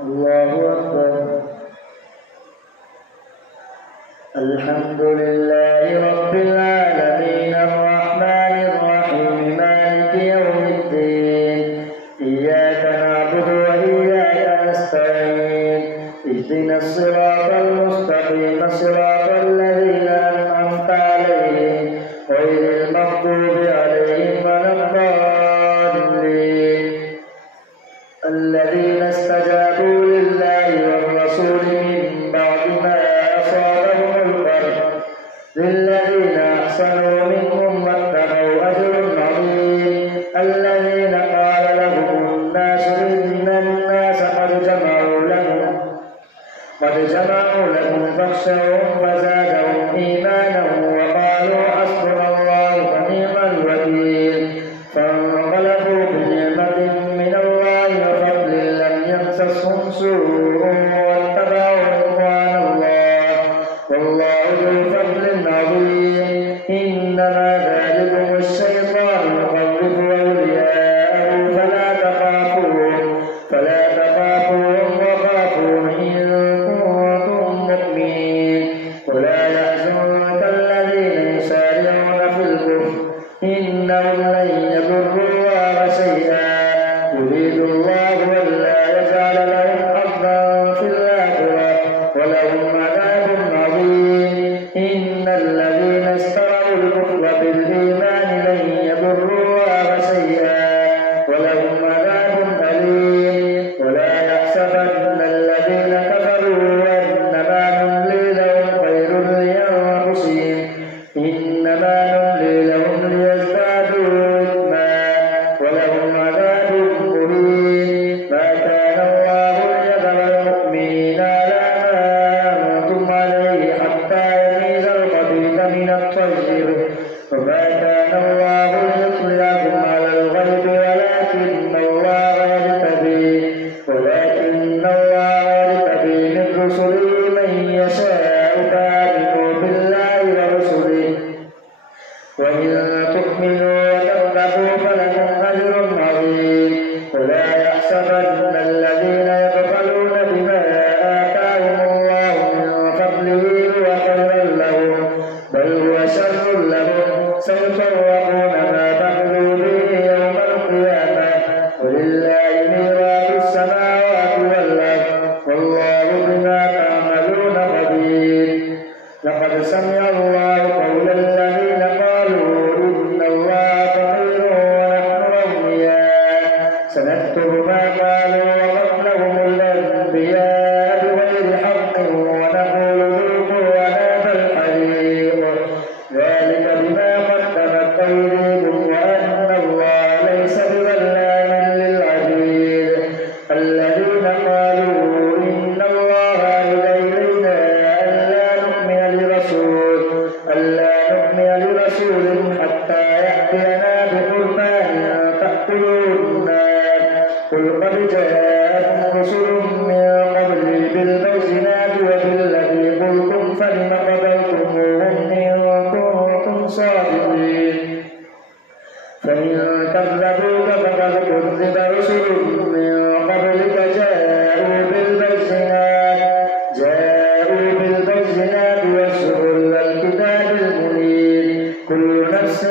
الله أكبر. الحمد لله رب العالمين الرحمن الرحيم مالك يوم الدين إياك نعبد وإياك نستعين اهدنا الصراط المستقيم صراط الذين أنعمت عليهم غير المغضوب عليهم ولا الضالين الذين استجابوا لله والرسول من بعد ما أصابهم القرح للذين أحسنوا منهم واتقوا أجر عظيم الذين قال لهم الناس إن الناس قد جمعوا لهم فاخشوهم فزادهم إيمانا وقالوا حسبنا الله ونعم الوكيل فانقلبوا بنعمة من الله وفضل لم يمسسهم سوء واتبعوا رضوان الله والله ذو فضل عظيم إنما ذلكم الشيطان يخوف أولياءه فلا تخافوهم وخافون إن كنتم مؤمنين ولا يحزنك الذين يسارعون في الكفر إنهم لن يضروا الله شيئا يريد الله ألا يجعل لهم حظا في الآخرة ولهم عذاب عظيم إن الذين اشتروا الكفر بالإيمان لن يضروا الله شيئا ولهم عذاب أليم ولا يحسبن الذين كفروا أنما نملي لهم خير لأنفسهم إنما نملي لهم ليزدادوا إثما ولهم عذاب مهين ما كان الله ليذر المؤمنين على ما أنتم عليه حتى يميز الخبيث من الطيب وما كان الله ليطلعكم على الغيب ولكن الله يجتبي من رسله من يشاء فآمنوا بالله ورسله وإن تؤمنوا وتتقوا فلكم أجر عظيم ولا يحسبن الذين يبخلون بما آتاهم الله من فضله هو خيرا لهم بل هو شر لهم سيطوقون ما بخلوا به يوم القيامة ولله ميراث السماوات والأرض والله بما تعملون خبير لقد سمع الله قول الذين قالوا إن الله فقير ونحن أغنياء سنكتب ما قالوا وقتلهم الأنبياء بغير حق ونقول ذوقوا عذاب الحريق ذلك بما قدمت أيديكم وأن الله ليس بظلام للعبيد الذين قالوا إن الله عهد إلينا ألا نؤمن لرسول حتى يأتينا بقربان تأكله النار قل قد جاءتكم رسل من قبلي بالبينات وبالذي قلتم فلم قتلتموهم إن كنتم صادقين فإن كذبوك فقد كذب رسل من قبلك جاءوا بالبينات والزبر والكتاب المنير كل نفس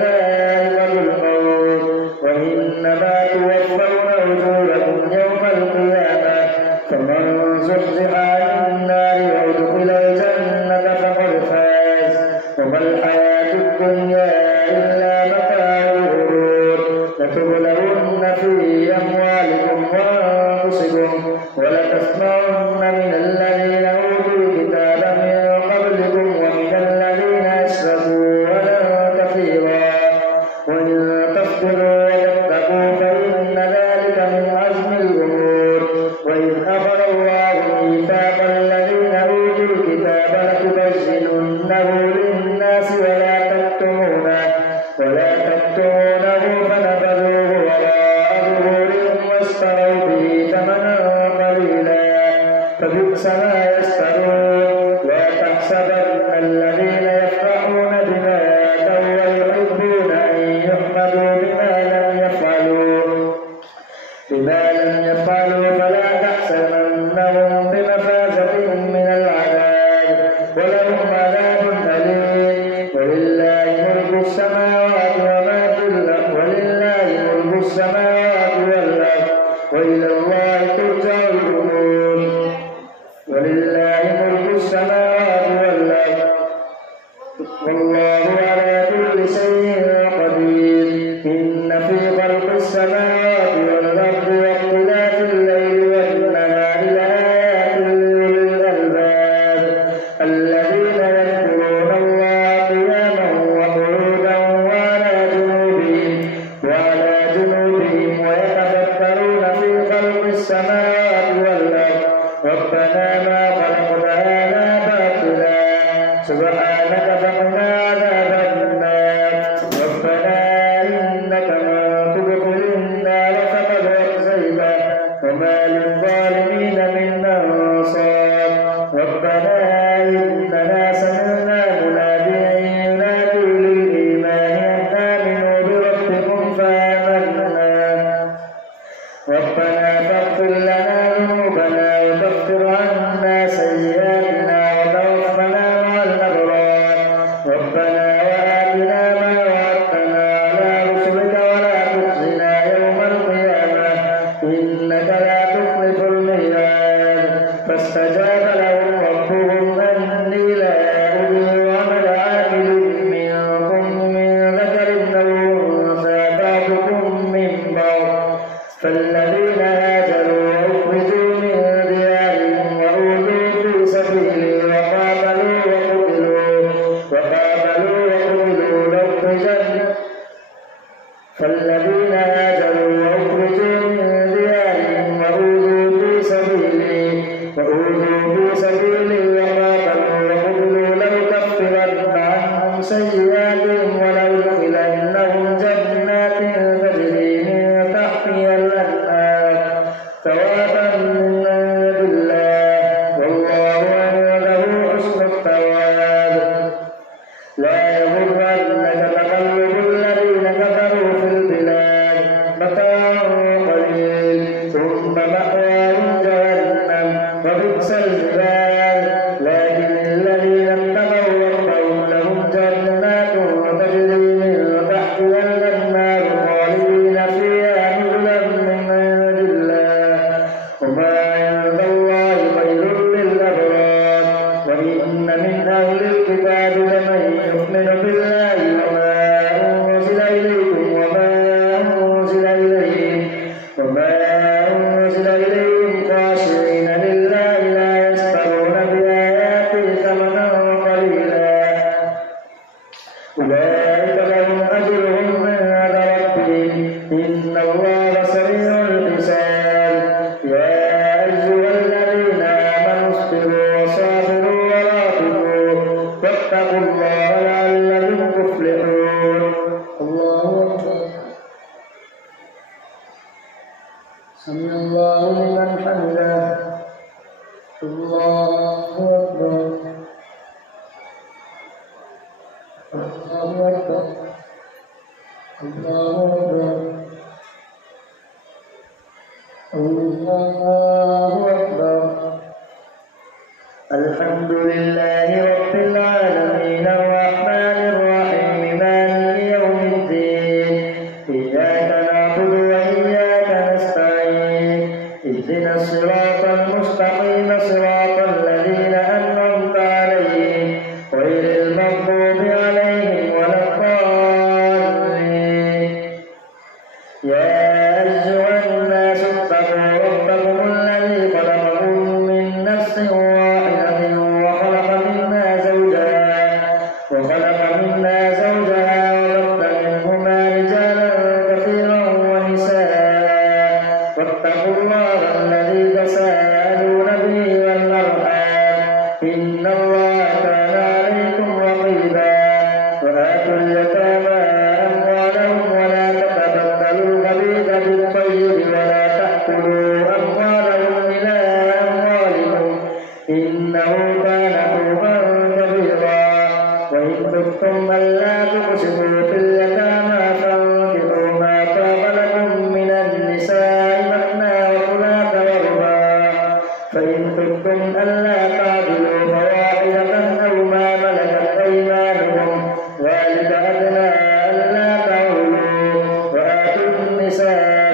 ذائقة الموت وإنما توفون أجوركم يوم القيامة فمن زحزح عن النار وأدخل الجنة فقد فاز وما الحياة الدنيا إلا متاع الغرور لتبلغن في أموالكم وأنفسكم ولتسمعن من الذين أوتوا الكتاب من قبلكم ومن الذين أشركوا أذى كثيرا وإن تصبروا وتتقوا فإن ذلك من عزم الأمور وإذ أخذ الله ميثاق الذين أوتوا الكتاب لتبيننه للناس ولا تكتمونه فنبذوه وراء ظهورهم واشتروا به ثمنا قليلا فبئس ما يشترون لا تحسبن الذين يفرحون بما آتوا ويحبون أن يحمدوا بما لم يفعلوا فلا تحسبن السماوات والأرض وإلى الله ترجع الأمور ولله ملك السماوات والأرض والله على كل شيء قدير إن في خلق السماوات والأرض واختلاف الليل والنهار لآيات لأولي الألباب الذين يذكرون الله قياما وقعودا وعلى جنوبهم ويتفكرون في خلق السماوات والأرض ربنا ما خلقت هذا باطلا سبحانك فقنا عذاب النار ربنا إنك من تدخل النار فقد أخزيته وما للظالمين من أنصار ربنا إننا سمعنا مناديا ينادي للإيمان أن آمنوا بربكم فآمنا ربنا فاغفر لنا ذنوبنا وكفر عنا سيئاتنا وتوفنا مع الأبرار ربنا وآتنا ما وعدتنا على رسلك ولا تخزنا يوم القيامة إنك لا تخلف الميعاد فاستجاب لهم ربهم أني لا أضيع عمل عامل منكم من ذكر أو أنثى بعضكم من بعض فالذين هاجروا وأخرجوا من ديارهم وأوذوا في سبيلي وقاتلوا وقتلوا لأخرجن فالذين هاجروا وأخرجوا من ديارهم وأوذوا في سبيلي وقاتلوا وقتلوا لأكفرن عنهم سيئاتهم ولأدخلنهم جنات تجري من تحتها الأنهار ثوابا من عند الله والله عنده حسن الثواب لا يغرنك تقلب الذين كفروا في البلاد متاع قليل ثم مأواهم جهنم وبئس المهاد لكن الذين اتقوا ربهم لهم جنات تجري من تحتها الأنهار خالدين فيها نزلا من عند الله وما عند الله خير للأبرار وإن من أهل الكتاب لمن يؤمن بالله وما أنزل إليكم وما أنزل إليهم خاشعين لله لا يشترون بآياته ثمنا قليلا أولئك لهم أجرهم عند ربهم إن الله سريع الحساب يا أيها الذين آمنوا اصبروا وصابروا ورابطوا واتقوا الله لعلكم تفلحون الله أكبر سمع الله لمن حمده الله أكبر الله أكبر الله أكبر الله أكبر الحمد لله رب العالمين الرحمن الرحيم مالك يوم الدين إياك نعبد وإياك نستعين اهدنا الصراط المستقيم صراط الذين أنعمت عليهم غير المغضوب عليهم ولا الضالين يا أيها الناس اتقوا ربكم الذي خلقكم من نفس واحدة وخلق منها زوجها وبث منهما رجالا كثيرا ونساء واتقوا الله الذي تساءلون به والأرحام إن الله كان عليكم رقيبا وآتوا اليتامى أموالهم ولا تتبدلوا الخبيث بالطيب ولا تأكلوا أموالهم إلى أموالكم إنه كان حوبا كبيرا وإن خفتم ألا تقسطوا في اليتامى فانكحوا ما طاب لكم من النساء مثنى وثلاث ورباع فإن خفتم ألا تعدلوا فواحدة أو ما ملكت أيمانكم ذلك أدنى ألا تعولوا وآتوا النساء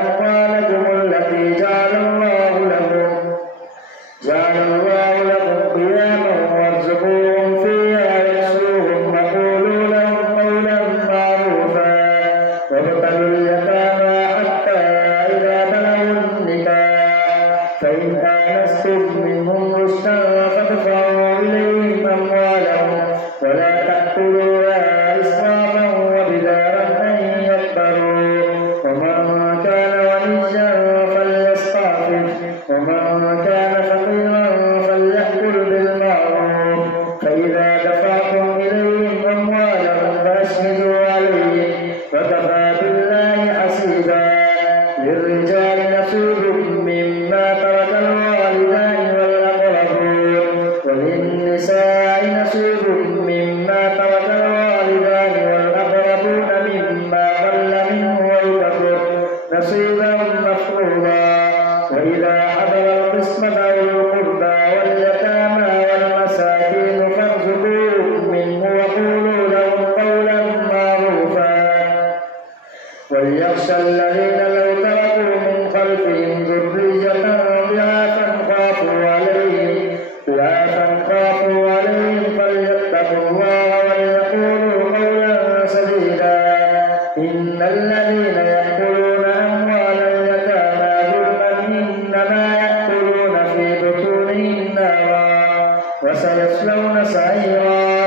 أموالكم التي جعل الله لكم قياما وارزقوهم فيها واكسوهم وقولوا لهم قولا معروفا وابتلوا اليتامى حتى إذا بلغوا النكاح فإن آنستم منهم رشدا فادفعوا إليهم أموالهم ولا تأكلوها إسرافا وبدارا أن يكبروا ومن كان غنيا فليستعفف ومن كان فقيرا فليأكل بالمعروف فإذا دفعتم إليهم أموالهم فأشهدوا عليهم وكفى بالله حسيبا للرجال نصيب مما ترك الوالدان والأقربون وللنساء نصيب مما ترك الوالدان والأقربون مما قل منه ويكثر نصيبا مفروضا وإذا حضر القسمة أولو القربى واليتامى والمساكين فارزقوهم منه وقولوا لهم قولا معروفا وليخشى الذين لو تركوا من خلفهم ذرية ضعافا خافوا عليهم فليتقوا الله وليقولوا قولا سديدا إن الذين يأكلون أموال اليتامى ظلما إنما يأكلون في بطونهم نارا وسيصلون سعيرا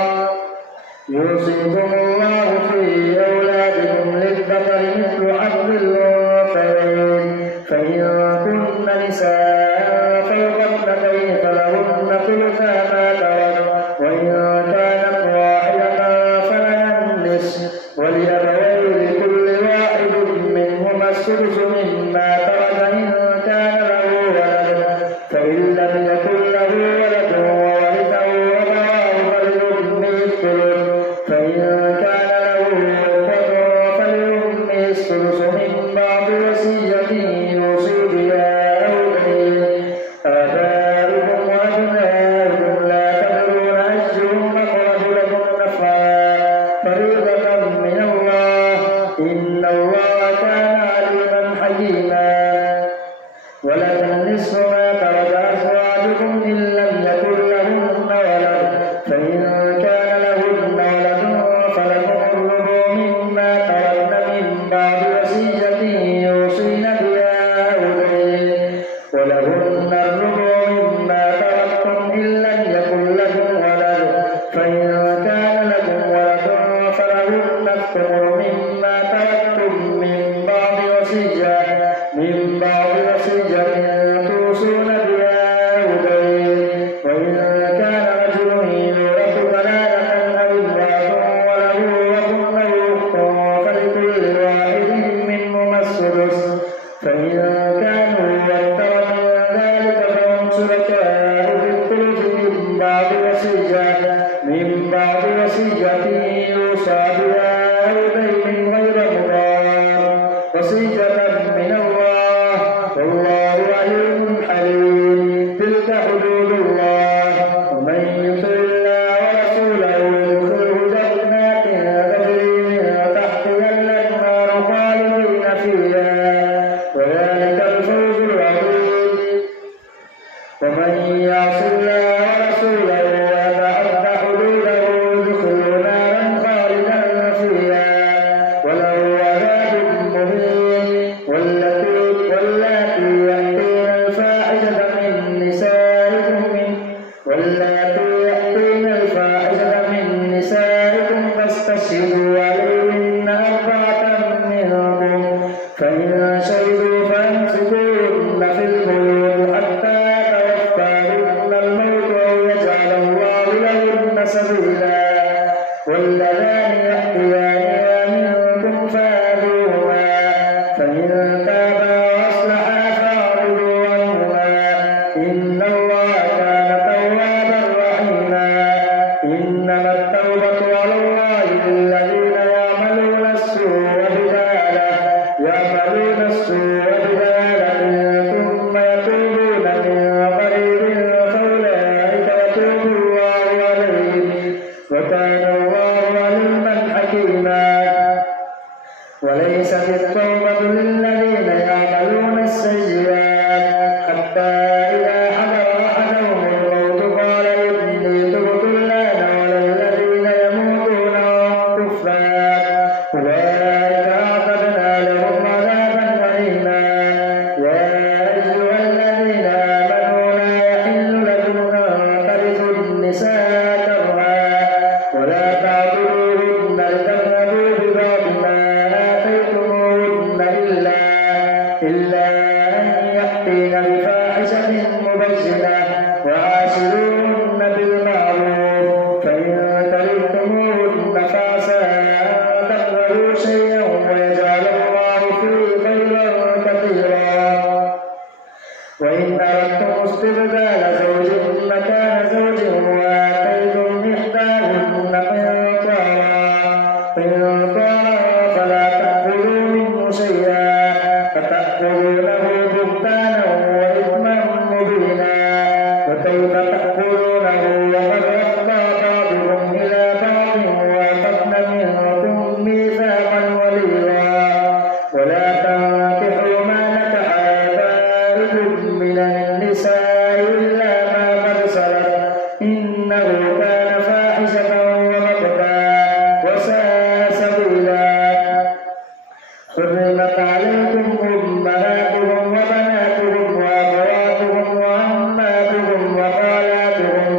يوصيكم الله في أولادكم للذكر مثل حظ الأنثيين فإن كن نساء فوق اثنتين فلهن ثلثا ما ترك وإن كانت واحدة فلها النصف ولأبويه لكل واحد منهما السدس مما ترك إن كان له ولد فإن لم يكن له ولد وورثه أبواه فلأمه الثلث فإن كان له إخوة فلأمه الثلث من بعد وصية يوصي بها أو دين آباؤكم وأبناؤكم لا تدرون أيهم أقرب لكم نفعا فريضة من الله إن الله كان عليما حكيما ولكم نصف ما ترك أزواجكم إن لم يكن لهن ولد فإن كان لهن ولد فلكم الربع مما تركن من بعد وصية يوصين بها أو دين ولهن الربع مما تركتم إن لم يكن لكم ولد فإن كان لكم ولد فلهن الثمن مما تركتم من بعد وصية توصون بها أو دين وإن كان رجل يورث كلالة أو امرأة وله أخ فلكل واحد منهما السدس فإن كانوا أكثر من ذلك فهم شركاء في الثلث من بعد وصية يوصى بها أو دين غير مضار وصية من الله والله عليم حليم تلك حدود الله ومن يطع الله ورسوله يدخله جنات تجري من تحتها الأنهار خالدين فيها وذلك الفوز العظيم ومن يعص الله ورسوله ويتعد حدوده يدخله نارا خالدا فيها وله عذاب مهين واللاتي يأتين الفاحشة من نسائكم فاستشهدوا عليهن أربعة منكم فإن شهدوا فأمسكوهن في البيوت حتى يتوفاهن الموت أو يجعل الله لهن سبيلا واللذان يأتيانها منكم فآذوهما فإن تابا وأصلحا فأعرضوا عنهما إن الله كان توابا رحيما إنما التوبة على الله للذين يعملون السوء بجهالة ثم يتوبون من قريب فأولئك يتوب الله عليهم وكان الله عليما حكيما وليست التوبة للذين إلا أن يأتين بفاحشة مبينة وعاشروهن بالمعروف فإن كرهتموهن فعسى أن تكرهوا شيئا ويجعل الله فيه خيرا كثيرا وإن أردتم استبدال زوج مكان زوج وآتيتم إحداهن قنطارا فلا تأخذوا منه شيئا فتأخذونه بهتانا وإثما مبينا وكيف تأخذونه وقد أفضى بعضكم إلى بعض وأخذن منكم ميثاقا غليظا ولا تنكحوا ما نكح آباؤكم من النساء إلا ما قد سلف إنه كان فاحشة ومقتا وساء سبيلا حرمت عليكم أمهاتكم وبناتكم وأخواتكم وعماتكم وخالاتكم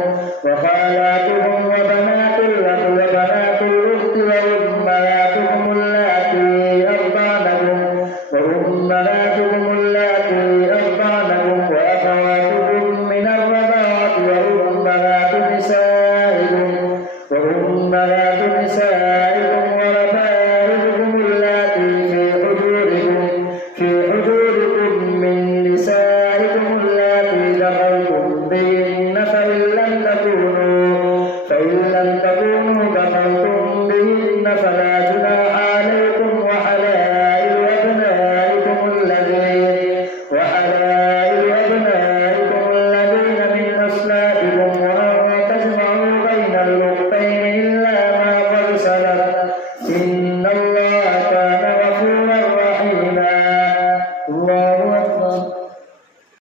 وبنات الأخ وبنات الأخت وأمهاتكم اللاتي أرضعنكم وأمهات